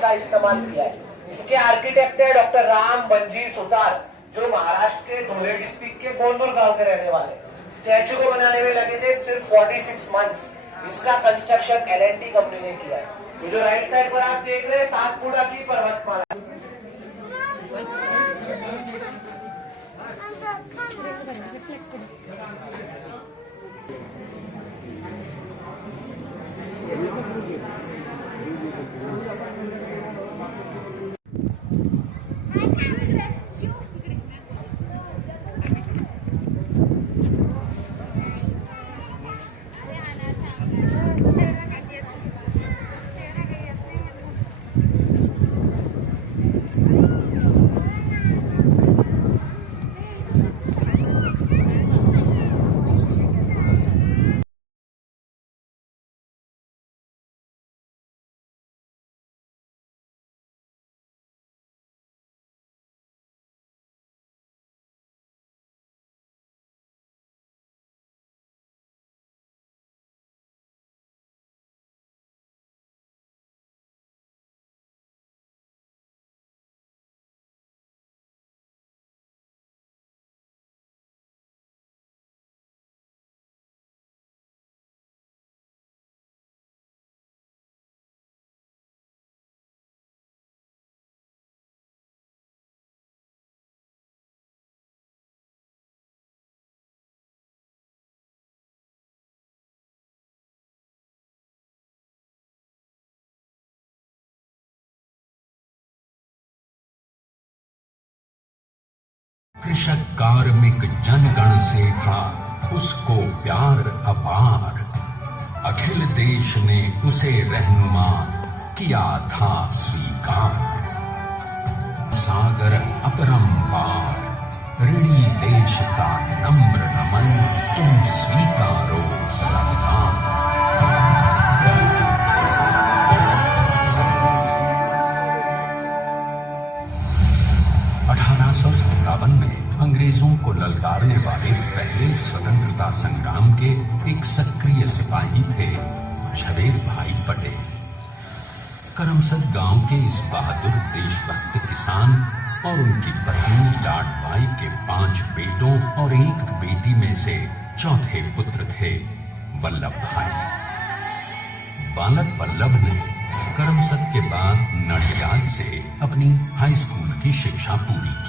का इस्तेमाल किया है। इसके आर्किटेक्ट है डॉक्टर राम बंजी सुतार, जो महाराष्ट्र के धुले डिस्ट्रिक्ट के गोंदूर गांव के रहने वाले। स्टैचू को बनाने में लगे थे सिर्फ 46 मंथ्स। इसका कंस्ट्रक्शन L&T कंपनी ने किया है। ये जो राइट साइड पर आप देख रहे हैं सातपुड़ा की पर्वतमाला। कृषक कार्मिक जनगण से था उसको प्यार अपार। अखिल देश ने उसे रहनुमा किया था स्वीकार। सागर अपरंपार ऋणी देश का नम्र नमन तुम स्वीकारो सम्मान। 1817 1957 में अंग्रेजों को ललकारने वाले पहले स्वतंत्रता संग्राम के एक सक्रिय सिपाही थे झवेर भाई पटेल। करमसद गांव के इस बहादुर देशभक्त किसान और उनकी पत्नी लाड भाई के 5 बेटों और 1 बेटी में से चौथे पुत्र थे वल्लभ भाई। बालक वल्लभ ने करमसद के बाद नडियाद से अपनी हाई स्कूल की शिक्षा पूरी की।